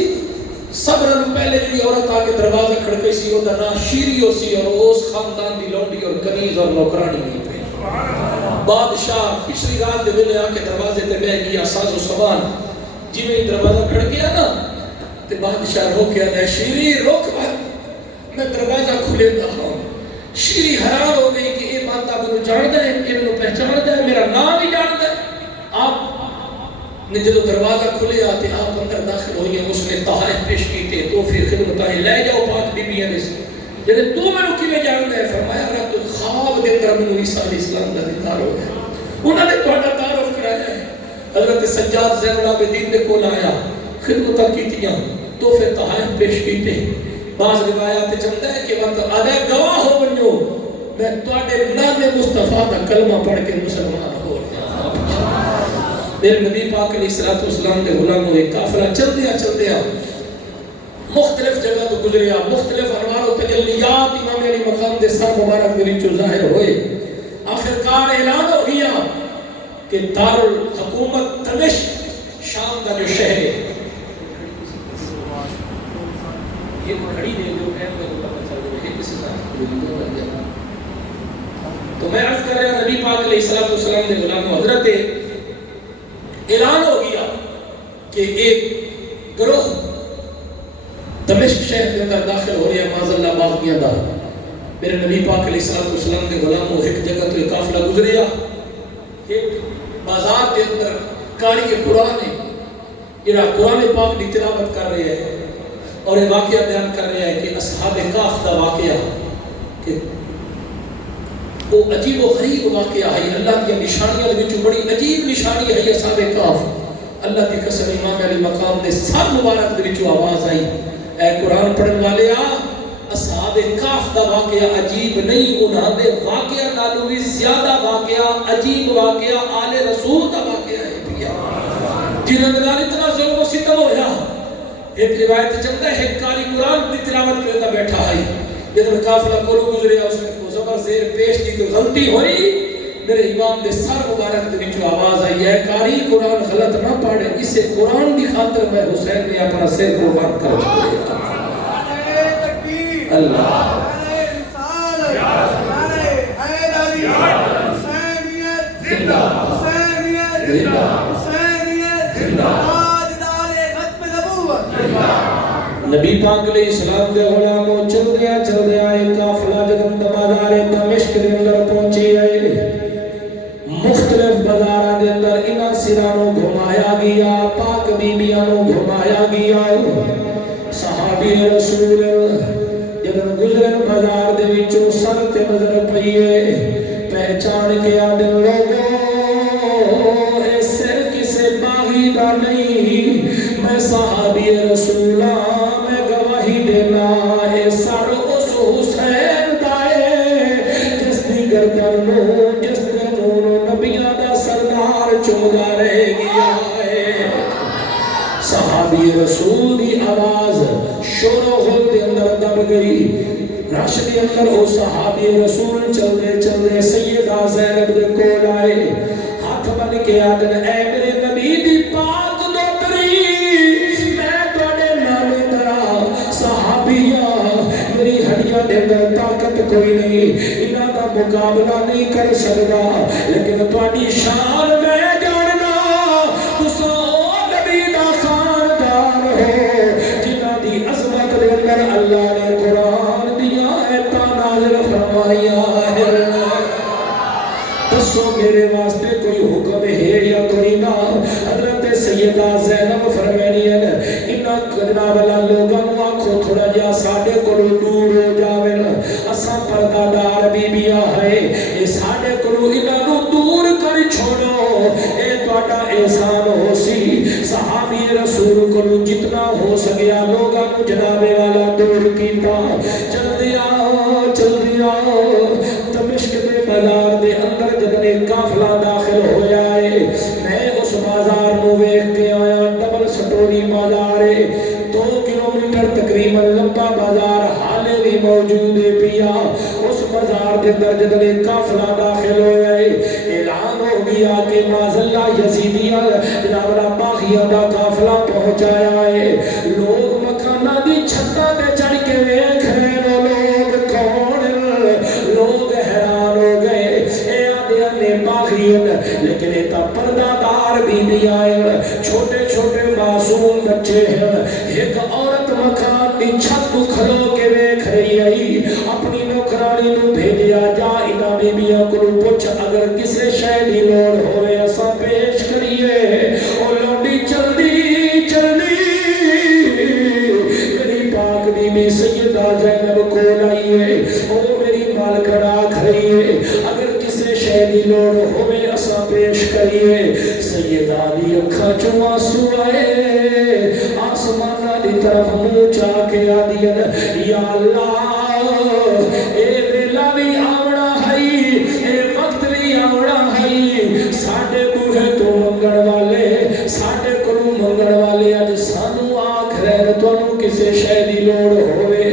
صبرن پہلے بھی عورت آکے دروازہ کھڑکے سی وہ دا نام شیریو سی اور اس خاندان دی لونڈی اور کنیز اور نوکرانی نہیں پہ بادشاہ پچھلی رات دے ویلے آکے دروازے تے بہ گیا ساز و سامان جی میں دروازہ کھڑ گیا نا تے بادشاہ روک گیا دے شیری روک میں دروازہ کھلے دا ہوں شیری حیران ہو گئی کہ یہ ماتا منو جاندا ہے یہ منو پہچاندا ہے میرا نام ہی جاندا ہے آپ نے جب دروازہ کھلے آتے آپ اندر داخل ہوئی ہیں اس نے تحائف پیش کیتے تو پھر خدمتائیں لے جاؤ پاک بی بیاں نے جب تو میں نے کیویں جاندا ہے فرمایا رب تو خواب دے اندر منو عیسیٰ علیہ السلام کا دیدار ہو گیا انہوں نے تہاڈا تعارف کرایا ہے حضرت سجاد زین العابدین دے کول آیا خدمتاں کیتیاں تو پھر تحائف پیش کیتے بعض روایات چلتا ہے کہ وقت آدھے گواہ ہو بنو میں تہاڈے نام مصطفیٰ دا کلمہ پڑھ کے مسلمان ہو گیا میرے نبی پاک علیہ السلام دے غلاموں ایک قافلہ چل دیا مختلف جگہ تو گزریا مختلف انوار و تجلیات امام علی مقام دے سر مبارک دے وچوں ظاہر ہوئے آخرکار اعلان ہو گیا کہ دارالحکومت دمشق شام کا جو شہر ہے یہ گھڑی دے جو ٹائم میں پتہ چل رہا ہے کسی طرح تو میں عرض کر رہا نبی پاک علیہ السلام دے غلاموں حضرت اعلان ہو گیا کہ ایک گروہ دمشق شہر کے اندر داخل ہو رہی ہے معاذ اللہ باغیاں دا میرے نبی پاک علیہ السلام کے غلاموں ایک جگہ تو ایک قافلہ گزریا ایک بازار کے اندر قاری قرآن ہے یہ قرآن پاک کی تلاوت کر رہے ہیں اور یہ واقعہ بیان کر رہے ہیں کہ اصحاب کاف کا واقعہ کہ وہ عجیب و غریب واقعہ ہے اللہ کی نشانیاں وچوں بڑی عجیب نشانی ہے اصحاب کاف اللہ کی قسم امام علی مقام دے سر مبارک دے وچوں آواز آئی اے قرآن پڑھن والے اصحاب کاف دا واقعہ عجیب نہیں انہاں دے واقعہ نالوں بھی زیادہ واقعہ عجیب واقعہ آل رسول دا واقعہ ہے پیا جنہاں دے نال اتنا ظلم و ستم ہویا ایک روایت چلتا ہے ایک قاری قرآن دی تلاوت کرتا بیٹھا ہے جب قافلہ کولو گزریا اس نے کو زبر زیر پیش کی کوئی غلطی ہوئی میرے امام دے سر مبارک دے وچوں آواز آئی ہے قاری قرآن غلط نہ پڑھے اسے قرآن دی خاطر میں حسین نے اپنا سر قربان کر چھوڑیا اللہ نبی پاک علیہ السلام دے غلاموں چل دیا ایک قافلہ جدن بازار دمشق دے اندر پہنچے آئے مختلف بازاراں دے اندر انہاں سرانوں گھمایا گیا پاک بیبیانوں گھمایا گیا صحابی رسول جدن گزرن بازار دے وچوں سر تے نظر پئیے پہچان کے آدم لوگوں اے سر کسے باغی دا نہیں میں صحابی رسولہ میں گواہی دینا اے سر اس حسین دائے جس دی گردن نو جس نے نور نبیہ دا سردار چمدہ رہ گیا ہے صحابی رسول دی آواز شور و غل دے اندر دب گئی رش دے اندر او صحابی رسول چل دے سیدہ زینب دے کول آئے ہاتھ بن کے آدن اے میرے نبی دی پاک دوتری میں توڑے نامے درا صحابیہ میری ہڈیاں دے اندر طاقت کوئی نہیں انہاں دا مقابلہ نہیں کر سکتا لیکن توڑی شان میں جاننا تسا او نبی دا خاندان ہو جنہاں دی عظمت دے اندر اللہ نے قرآن دیا ایتا نازل فرمایا ہے دسو میرے واسطے کوئی حکم ہے یا کوئی نہ حضرت سیدہ زینب فرمانی ہے انہاں جناب اللہ لوگاں آنکھوں تھوڑا جا ساڑے کو دور ہو جاویں اساں پردہ دار بی بیاں ہے اے ساڑے کو انہاں دور کر چھوڑو اے توڑا احسان ہو سی صحابی رسول کو جتنا ہو سکیا لوگاں جناب والا دور کیتا چل دیا دمشق دے بازار دے اندر جدنے قافلہ داخل ہو جائے میں اس بازار نو ویکھ کے آیا ڈبل سٹوری بازار ہے 2 کلومیٹر تقریباً لمبا بازار حالے بھی موجود ہے پیا اس بازار دے اندر جدنے قافلہ داخل ہو جائے اعلان ہو گیا کہ معذاللہ یزیدیہ جناب اللہ باغیہ دا قافلہ پہنچایا ہے لوگ مکانہ دی چھتا دے چڑھ کے ویکھ رہے لوگ کون لوگ حیران ہو گئے اے آدھیاں نے باغیت لیکن ایتا پردہ دار بھی نہیں آئے چھوٹے چھوٹے معصوم بچے ہیں ایک عورت مکان دی چھت کو کھلو کے ویکھ رہی آئی اپنی نوکرانی نو بھیجیا جا انہاں بیبیاں کو پوچھ اگر کسے شے دی لوڑ ہوئے اساں پیش کریے او لوڈی چلدی میری پاک بی بی سیدہ زینب کو لائیے او میری مال کھڑا کھڑیے اگر کسے شے دی لوڑ ہوئے اساں پیش کریے سیدہ دی اکھا چوں آنسو آئے آسمانہ دی طرف منہ چاہ کے آدین یا اللہ اے ویلا بھی آوڑا ہے اے وقت بھی آوڑا ہے ساڑھے بوہے تو منگڑ والے ساڑھے کرو منگڑ والے آج سانو آکھ رہے تو انہوں کسے شے دی لوڑ ہوئے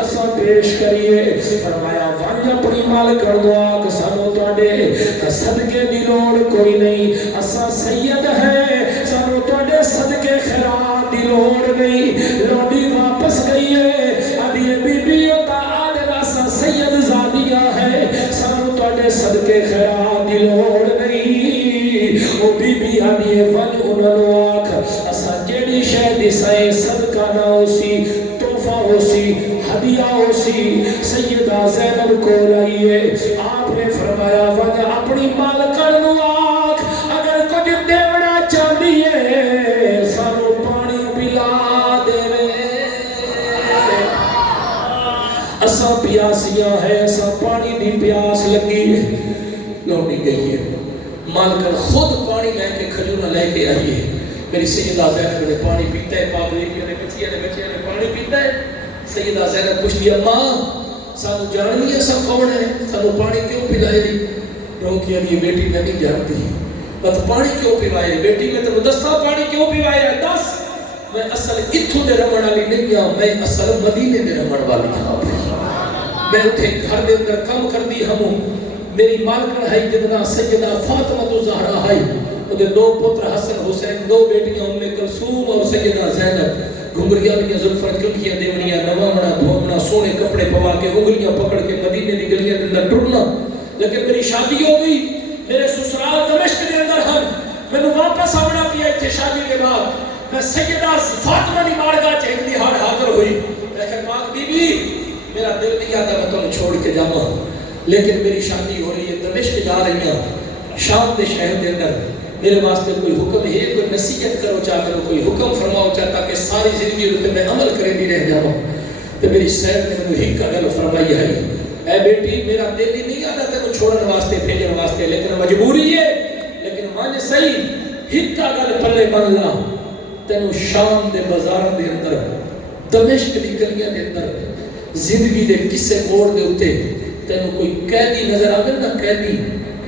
اساں پیش کریے فرمایا وانجا پڑی مال کر دو آکھ سانو توڑے صدقے دی لوڑ کوئی نہیں اساں سید ہے سانو توڑے صدقے خیرات دی لوڑ نہیں لوڑی واپس گئی ہے ابھی بی بی ہوتا آدھر اساں سید زادیہ ہے سانو توڑے صدقے خیرات دی لوڑ نہیں او بی بی آدھیے ون انہوں آکھ اساں جیڑی شہد سائے صدقہ نہ ہو سی تحفہ ہو سی ہدیہ ہو سی سیدہ زینب کو لائیے آپ نے فرمایا ون اپنی مال کرنو آکھ اگر کچھ دیونا چاہتی ہے سانو پانی پلا دے اساں پیاسیاں ہے اساں پانی دی پیاس لگی لوٹی گئی ہے مالکن خود پانی لے کے کھجورہ لے کے آئیے میری سیدہ زینب نے پانی پیتا ہے پاک لیکن نے بچے نے پانی پیتا ہے سیدہ زینب پوچھتی اماں سانو جاننی ہے سب کون ہے سانو پانی کیوں پلائے دی روکی ہے بیٹی میں نہیں جانتی بس پانی کیوں پلائے بیٹی میں تو دستا پانی کیوں پلائے دس میں اصل اتھو دے رمن والی نہیں ہوں میں اصل مدینے دے رمن والی ہوں میں اتھے گھر دے اندر کم کر دی ہموں میری مالکن ہے جتنا سیدہ فاطمہ تو زہرہ ہے وہ دو پتر حسن حسین 2 بیٹیاں ام کلثوم اور سیدہ زینب گھنگریاں بھی زلفت کلکیاں دیونیاں نوامنا دھوامنا سونے کپڑے پوا کے انگلیاں پکڑ کے مدینے دی گلیاں دے اندر ٹرنا لیکن میری شادی ہو گئی میرے سسرال دمشق کے اندر ہم میں نے واپس آنا پیا اتنے شادی کے بعد میں سیدہ فاطمہ دی بارگاہ چ ایک دہاڑ حاضر ہوئی میرا دل نہیں آتا میں تمہیں چھوڑ کے جاؤں، لیکن میری شادی ہو رہی ہے، دمشق جا رہی ہوں، شام کے شہر کے اندر میرے واسطے کوئی حکم ہے، کوئی نصیحت کرو چاہ کرو، کوئی حکم فرماؤ چاہتا کہ ساری زندگی ہوتے میں عمل کرے بھی رہ جاؤں۔ تو میری صاحب نے مجھے ہی کا گل فرمائی ہے، اے بیٹی میرا دل ہی نہیں آتا تینوں چھوڑن واسطے بھیجن واسطے، لیکن مجبوری ہے، لیکن من صحیح ہی کا گل پلے بن لا، تینوں شام دے بازار دے اندر، دمشق دی گلیاں دے اندر، زندگی دے کسے موڑ دے ہوتے تینوں کوئی قیدی نظر آگے نہ قیدی،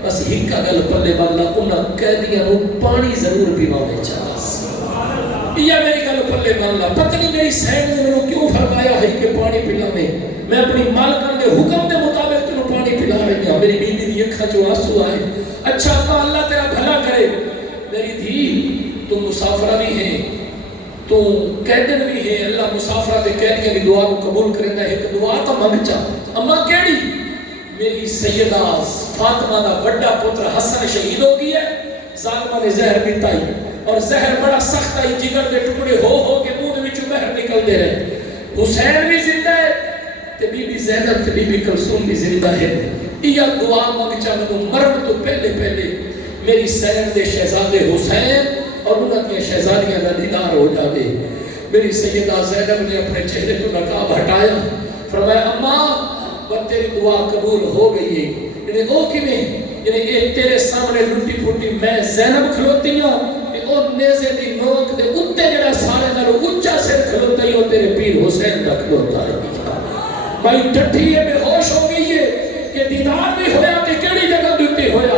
بس ہی کا گل پلے بن لا، انہاں قیدیاں وہ پانی ضرور پیوانے چاہا۔ یا میری گل پلے بن لا، پتہ نہیں میری صاحب نے میں کیوں فرمایا ہے کہ پانی پلانے، میں اپنی مالکن دے حکم دے مطابق تینوں پانی پلا رہی ہوں۔ میری بیوی دی اکھاں چوں آنسو آئے، اچھا اللہ تیرا بھلا کرے، میری دھی تم مسافرہ بھی ہیں، تو قیدن بھی ہے، اللہ مسافرہ دے قیدیاں بھی دعا کو قبول کریں گا، ایک دعا تو منگ چاہ اماں کیڑی؟ میری سیدہ فاطمہ دا وڈا پتر حسن شہید ہو گئی ہے، ظالمہ نے زہر پیتا ہی، اور زہر بڑا سخت آئی، جگر دے ٹکڑے ہو کے منہ دے وچوں مہر نکل دے رہے، حسین بھی زندہ ہے تے بی بی زینب تے بی بی کلثوم بھی زندہ ہے۔ یہ دعا منگ چاہ میں مرد تو پہلے میری سید دے شہزادے حسین اور انہاں کی شہزادیاں دا دیدار ہو جاوے۔ میری سیدہ زینب نے اپنے چہرے تو نقاب ہٹایا، فرمایا اماں پر تیری دعا قبول ہو گئی ہے۔ انہیں وہ کیویں؟ ایک تیرے سامنے لٹی پھٹی میں زینب کھلوتی ہوں، اور نیزے دی نوک دے اتے جڑا سارے نالوں اونچا سر کھلوتا ہی، اور تیرے پیر حسین دا کھلوتا ہے۔ بھائی ٹھٹھی ہے، بے ہوش ہو گئی ہے کہ دیدار بھی ہویا تے کیڑی جگہ دیتے ہویا،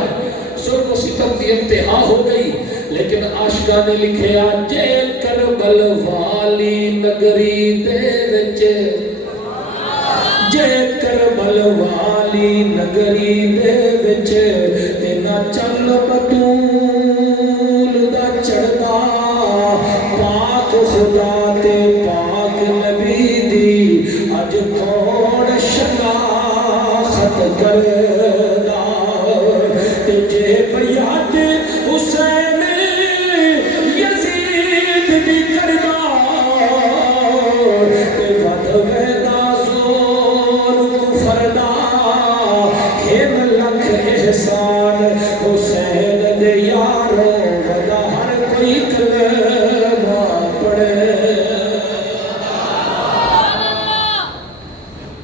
ظلم و ستم دی انتہا ہو گئی، لیکن عاشقاں نے لکھیا جے کربل والی نگری دے وچ، جے کربل والی نگری دے وچ تے نہ چل بطول دا چڑھدا، پاک خدا تے پاک نبی دی اج کون شناخت کردا، تے جے بیعت حسین یزید دی کردا، تے ود ویدا زور کفر دا، ہم لکھ احسان حسین دے یارو، ودا ہر کوئی کلمہ پڑھے۔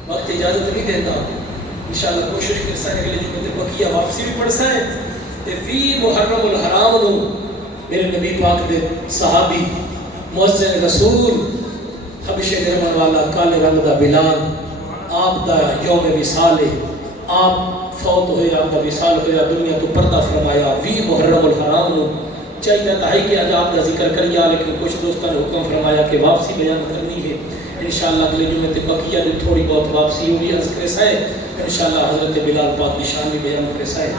وقت اجازت نہیں دیتا، انشاءاللہ کوشش کر سائیں اگلے جمعے تے بقیہ واپسی بھی پڑھ سائیں تے فی محرم الحرام نو میرے نبی پاک دے صحابی مؤذن رسول حبشے درمان والا کالے رنگ دا بلال، آپ دا یوم وصال ہے، آپ فوت ہوئے، آپ دا وصال ہویا، دنیا تو پردہ فرمایا۔ وی محرم الحرام نو چاہیے تھا کہ آج آپ دا ذکر کریا، لیکن کچھ دوستوں نے حکم فرمایا کہ واپسی بیان کرنی ہے۔ انشاءاللہ اگلے جمعے تے بقیہ دی تھوڑی بہت واپسی ہوگی، عرض کرے سائے انشاءاللہ حضرت بلال پاک نشان بھی بیان کرے سائے۔